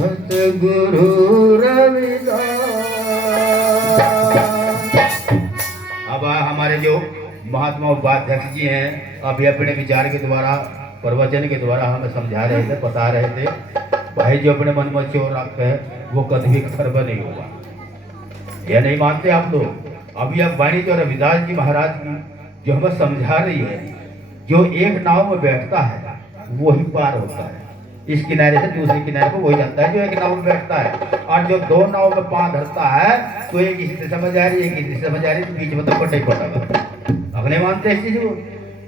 सतगुरु रविदास। अब हमारे जो महात्मा उपाध्यक्ष जी हैं अभी अपने विचार के द्वारा प्रवचन के द्वारा हमें समझा रहे थे, बता रहे थे भाई जो अपने मन में चोर रखते हैं वो कभी भी खर्ब नहीं होगा। यह नहीं मानते आप लोग? अभी अब वाणी जो रविदास जी महाराज की जो हमें समझा रही है, जो एक नाव में बैठता है वही पार होता है, इस किनारे से दूसरे किनारे को वही जाता है जो एक नाव में बैठता है। और जो दो नाव में पांव धरता है तो एक इसी से समझ आ रही है, एक इसी से समझ आ रही है, तो बीच में तो पटा ही पड़ेगा। अब नहीं मानते इस चीज को?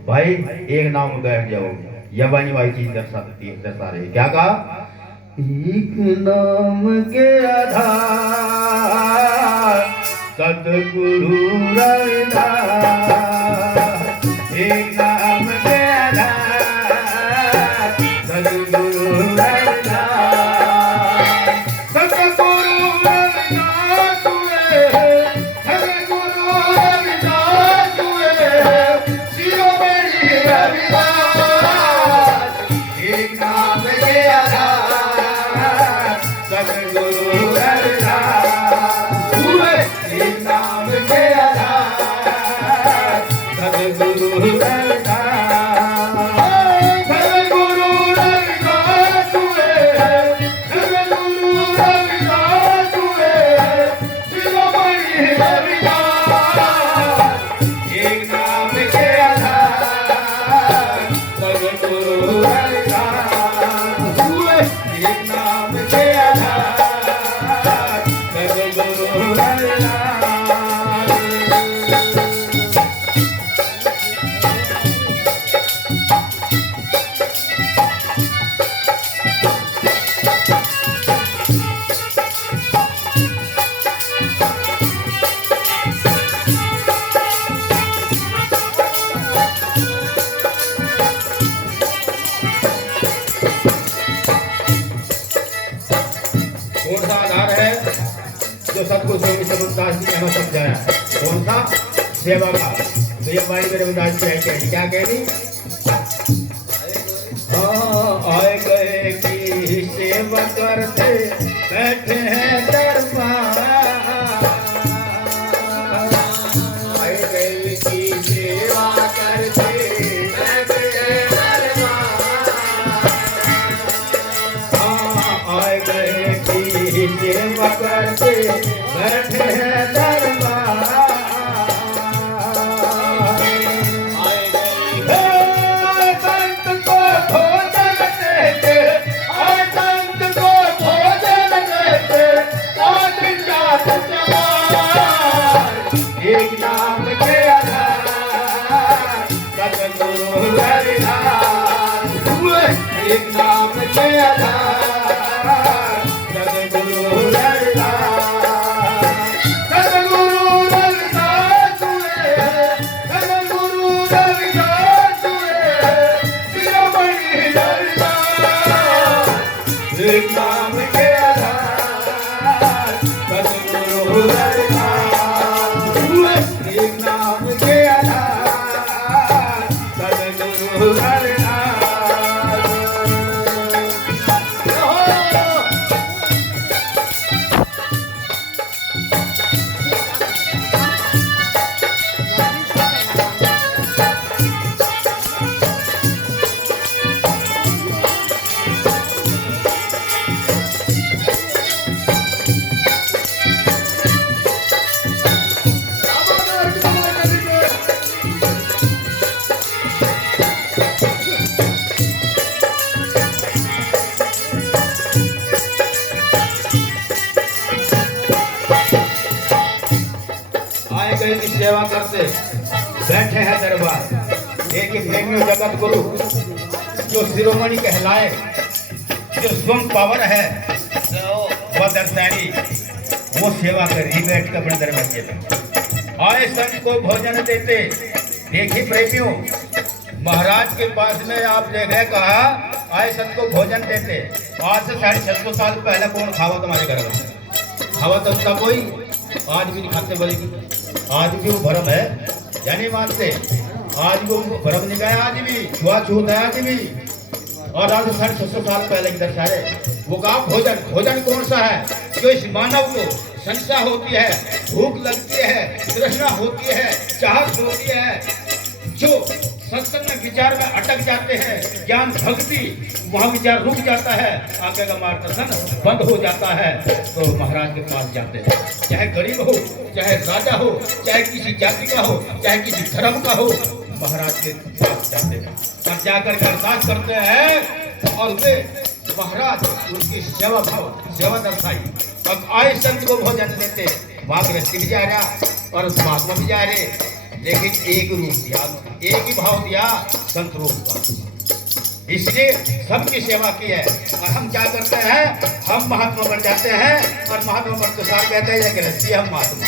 भाई एक नाव में बैठ जाओ, यह वाणी वाली चीज दर्शा रही। क्या कहा? एक नाम के आधार सतगुरु रविदास, एक नाम के आधार सतगुरु रविदास, सतगुरु रविदास हुए, सतगुरु रविदास हुए, शिरोमणि रविदास, एक नाम के आधार सतगुरु रविदास हुए, एक नाम के आधार सतगुरु रविदास, सतगुरु रविदास हुए, सतगुरु रविदास हुए, शिरोमणि रविदास, एक नाम के आधार सतगुरु रविदास हुए, एक नाम के आधार सतगुरु रविदास। कौन सा आधार है जो सतगुरु स्वामी रविदास जी ने हमें समझाया? कौन सा? सेवा का। तो ये भाई मेरे रविदास जी कहते क्या कहेगी? आए गए की सेवा करते बैठे हैं दरबार, आए गए की सेवा करते बैठे हैं दरबार, आए गए की सेवा करते बैठे हैं दरबार, आए गए संत को भोजन देते, आए संत को भोजन देते, आज जात जवान, एक नाम के आधार सतगुरु रविदास हुए, एक नाम के आधार सतगुरु रविदास, सतगुरु रविदास हुए, सतगुरु रविदास हुए, शिरोमणि रविदास, एक नाम के आधार सतगुरु रविदास हुए, एक नाम के आधार सतगुरु रविदास। आए गए की सेवा करते बैठे हैं दरबार, एक प्रेमियों जगत गुरु जो शिरोमणि कहलाए, जो स्वयं पावर है वह दर्शानी, वो सेवा कर रही बैठ कर अपने दरवाजे में। आए संत को भोजन देते। देखिए प्रेमियों, महाराज के पास में आप देख रहे, कहा आए संत को भोजन देते। आज से 650 साल पहले कौन खावा तुम्हारे घर में? खावा तो उसका कोई आज भी नहीं खाते बोलेगी। आज भी वो भरम है या नहीं मानते? आज भी वो भरम नहीं गया, आज भी छुआछूत है आज भी। और आज 650 साल पहले की दर्शा है। वो का भोजन भोजन कौन सा है जो इस मानव को संशा होती है, भूख लगती है, तृष्णा होती है, चाहत होती है, जो सत्संग में विचार में अटक जाते हैं, ज्ञान भक्ति वहाँ विचार रुक जाता है, आगे का मार्गदर्शन बंद हो जाता है, तो महाराज के पास जाते हैं। चाहे गरीब हो, चाहे राजा हो, चाहे किसी जाति का हो, चाहे किसी धर्म का हो, महाराज के पास जाते हैं और जाकर के अरदास करते हैं और वे महाराज उनकी सेवा भाव सेवा दर्शाई और आए संत को भोजन देते। वहाँ गृहस्थी भी जा रहा और महात्मा भी जा रहे, लेकिन एक रूप दिया, एक ही भाव दिया संत रूप का, इसलिए सबकी सेवा की है। और हम क्या करते हैं, हम महात्मा बन जाते हैं और महात्मा बन के साथ कहते हैं गृहस्थी हम महात्मा,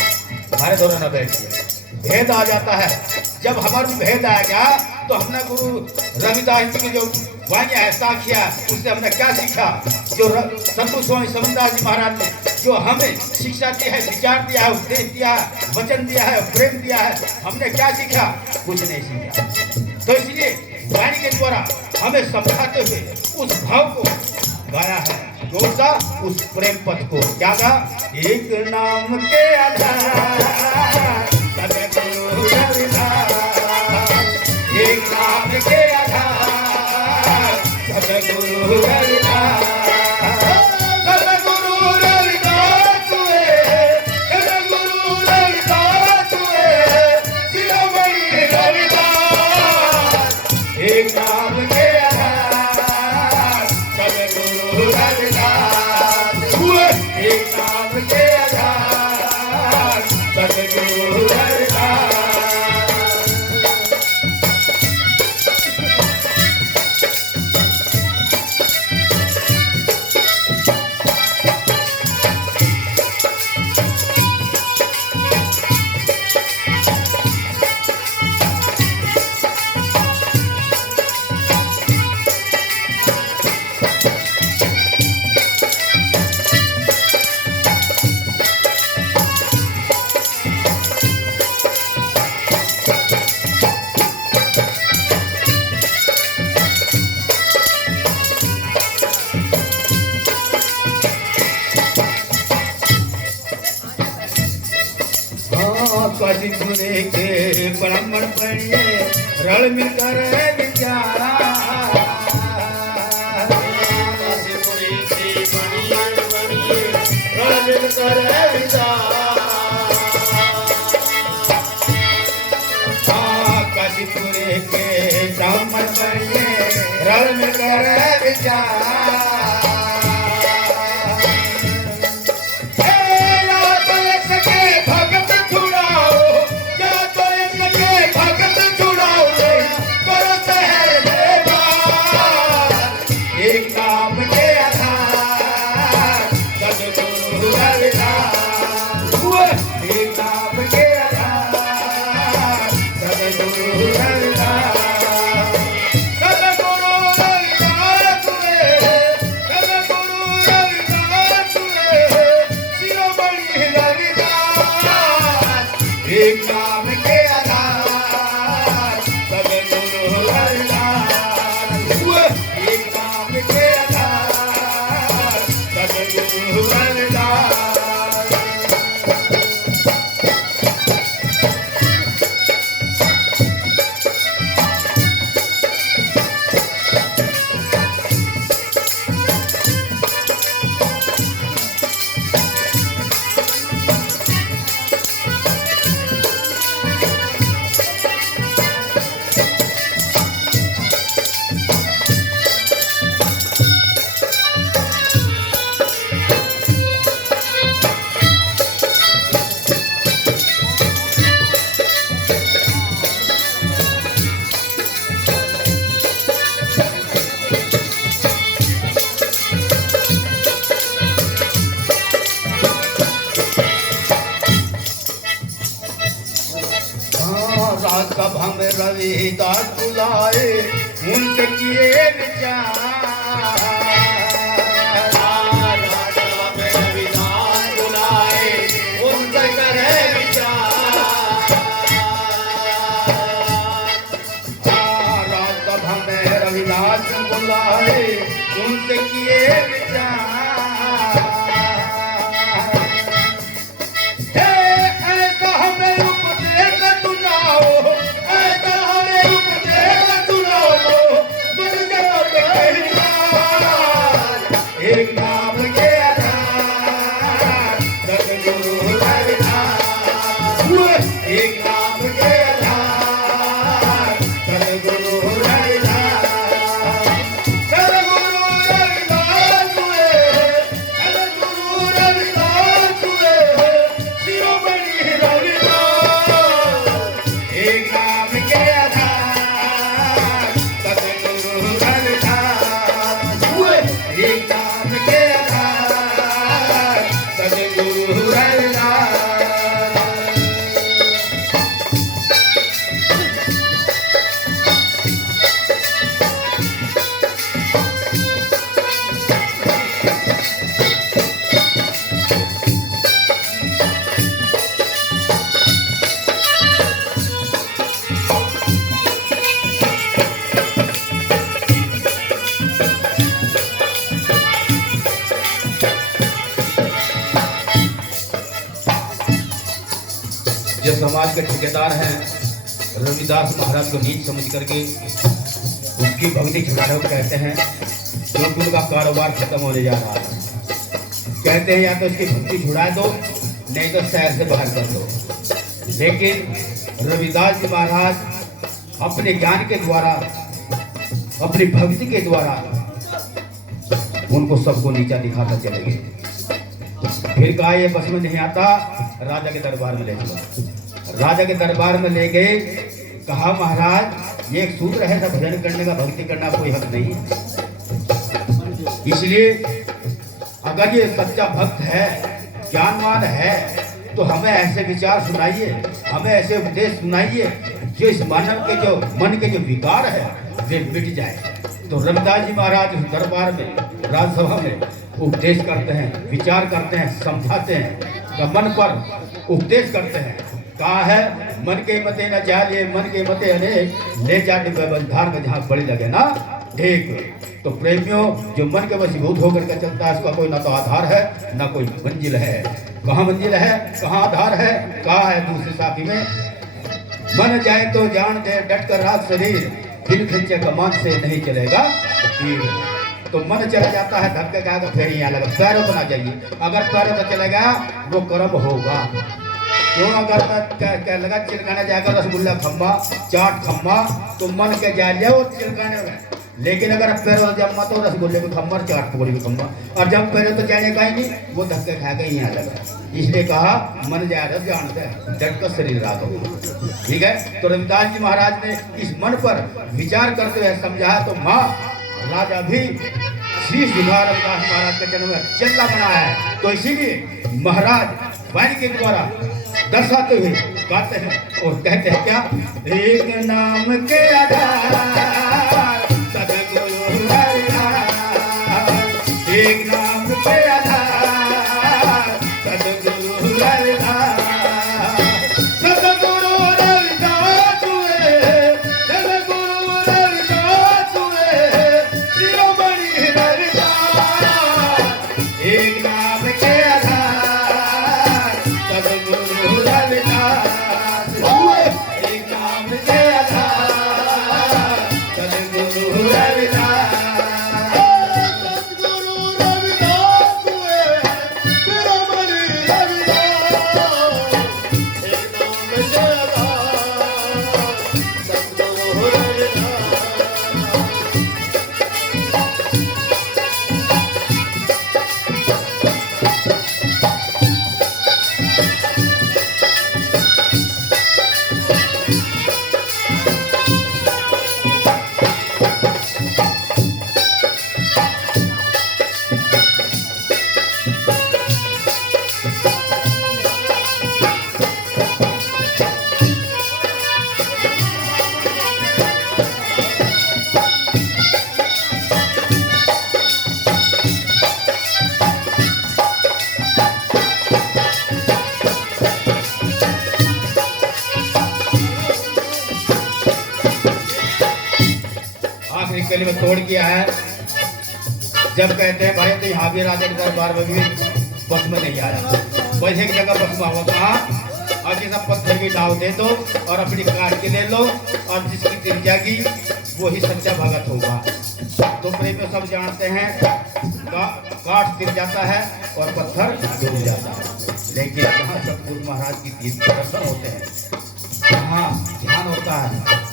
हमारे दोनों न बैठिए। भेद आ जाता है, जब हमारे में भेद आएगा तो हमने गुरु रविदास जी की जो वाणियाँ है, साखिया, उससे हमने क्या सीखा, जो संत स्वामी समनदास जी महाराज ने जो हमें शिक्षा दी है, विचार दिया है, उपदेश दिया है, वचन दिया है, प्रेम दिया है, हमने क्या सीखा, कुछ नहीं सीखा। तो इसलिए वाणी के द्वारा हमें समझाते हुए उस भाव को गाया है, कौन सा, उस प्रेम पथ को। क्या गा, एक नाम के आधार सतगुरु रविदास, एक नाम के आधार सतगुरु रविदास, सतगुरु रविदास हुए, सतगुरु रविदास हुए, शिरोमणि रविदास, एक नाम के आधार सतगुरु रविदास हुए, एक नाम के आधार सतगुरु रविदास। काशीपुरे के ब्राह्मण पढ़िए रण मिलकर विचारा, काशीपुरे के ब्राह्मण पढ़िए रण मिलकर विचारा, काशीपुरे के ब्राह्मण पढ़िए रण मिलकर विचारा, एक नाम के आधार सतगुरु रविदास हुए, एक नाम के आधार सतगुरु रविदास। सभा में रविदास बुलाए उनसे किए विचार, सभा में रविदास बुलाए उनसे करे विचार, सभा में रविदास बुलाए उनसे किए विचार, एक नाम के आधार सतगुरु रविदास, एक नाम के आधार सतगुरु रविदास, सतगुरु रविदास हुए, सतगुरु रविदास हुए, शिरोमणि रविदास, एक नाम के आधार सतगुरु रविदास हुए, एक नाम के आधार सतगुरु रविदास। जो समाज के ठेकेदार हैं रविदास महाराज को नीच समझ करके उसकी भक्ति छुड़ाने को कहते हैं, क्योंकि उनका कारोबार खत्म होने जा रहा है। कहते हैं या तो उसकी भक्ति छुड़ा दो, नहीं तो शहर से बाहर कर दो। लेकिन रविदास जी महाराज अपने ज्ञान के द्वारा, अपनी भक्ति के द्वारा उनको सबको नीचा दिखाता चले गए। फिर कहा ये बस में नहीं आता, राजा के दरबार में ले चलो। राजा के दरबार में ले गए, कहा महाराज ये एक सूत्र है, सब भजन करने का, भक्ति करना कोई हक नहीं है। इसलिए अगर ये सच्चा भक्त है, ज्ञानवान है, तो हमें ऐसे विचार सुनाइए, हमें ऐसे उपदेश सुनाइए जो इस मानव के जो मन के जो विकार है वे मिट जाए। तो रविदास जी महाराज उस दरबार में, राजसभा में उपदेश करते हैं, विचार करते हैं, समझाते हैं, तो मन पर उपदेश करते हैं। कहा है मन के मते न जाले, मन के मते अनेक, ले जाने धार में जहाँ बड़ी लगे ना ठीक। तो प्रेमियों, जो मन के वशीभूत होकर के चलता है उसका कोई ना तो आधार है ना कोई मंजिल है। कहाँ मंजिल है, कहाँ आधार है? कहा है दूसरी साथी में, मन जाए तो जान दे डट कर रात शरीर, दिल खिंचे कमान से नहीं चलेगा तीर। तो मन चला जाता है धक्के का, फिर यहाँ लगा पैरों तो ना चाहिए, अगर पैरों तो चलेगा वो कर्म होगा। क्यों? अगर लगा चिलकाने जाकर रसगुल्ला खम्मा, चाट खम्मा, तो मन के जाए वो चिलकाने में। लेकिन अगर पैरों जब मत हो रसगुल्ले को खम्मा, चाट पकौड़ी को खम्मा, और जब पैरों तो जाने का ही नहीं, वो धक्के खा के यहाँ लगा। इसलिए कहा मन जाए जानते हैं, डट कर शरीर रात हो। ठीक है। तो रविदास जी महाराज ने इस मन पर विचार करते हुए समझाया। तो माँ राजा भी शीश झुका रविदास महाराज के जन्म में चंदा बना है। तो इसीलिए महाराज वाणी के द्वारा दर्शाते हुए गाते हैं और कहते हैं क्या, एक नाम के आधार सतगुरु रविदास, एक नाम के आधार सतगुरु रविदास, सतगुरु रविदास हुए, सतगुरु रविदास हुए, शिरोमणि रविदास, एक नाम के आधार सतगुरु रविदास हुए, एक नाम के आधार सतगुरु रविदास, सतगुरु रविदास हुए, शिरोमणि रविदास, एक नाम के आधार सतगुरु रविदास। आखिरी कली में तोड़ किया है। जब कहते हैं भाई तो यहाँ भी राजा के दरबार में भी बस में नहीं आ रहा, पैसे की जगह बस में हुआ कहाँ, आगे सब पत्थर की नाव दे दो और अपनी काट के ले लो, और जिसकी गिर जाएगी वही सच्चा भगत होगा। तो प्रेमियों सब जानते हैं काट गिर जाता है और पत्थर डूब जाता है, लेकिन जहाँ सतगुरु महाराज की दीप दर्शन होते हैं, जहाँ ध्यान होता है,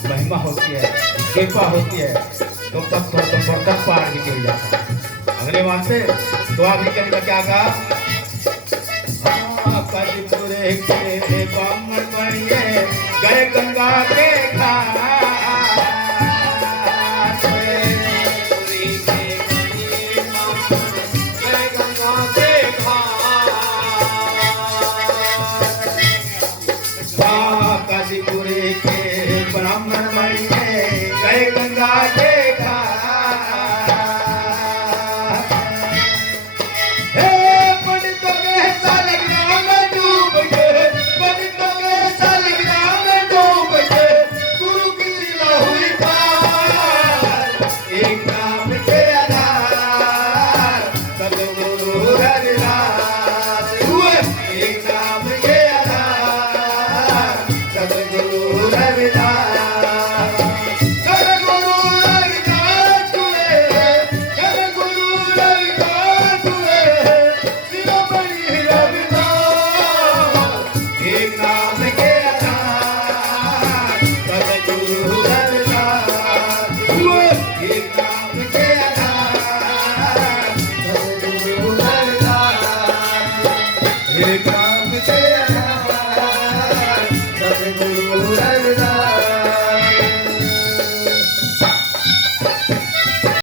महिमा होती है, कृपा होती है, तो पत्थर तो पत्थर पार भी गिर जाता है। अगले बात से तो आगे चल का क्या कहा, कदपुरे के बामण बनिए गए गंगा के घाट, कदपुरे के ब्राह्मण बनिए गए गंगा के घाट, एक नाम के आधार सतगुरु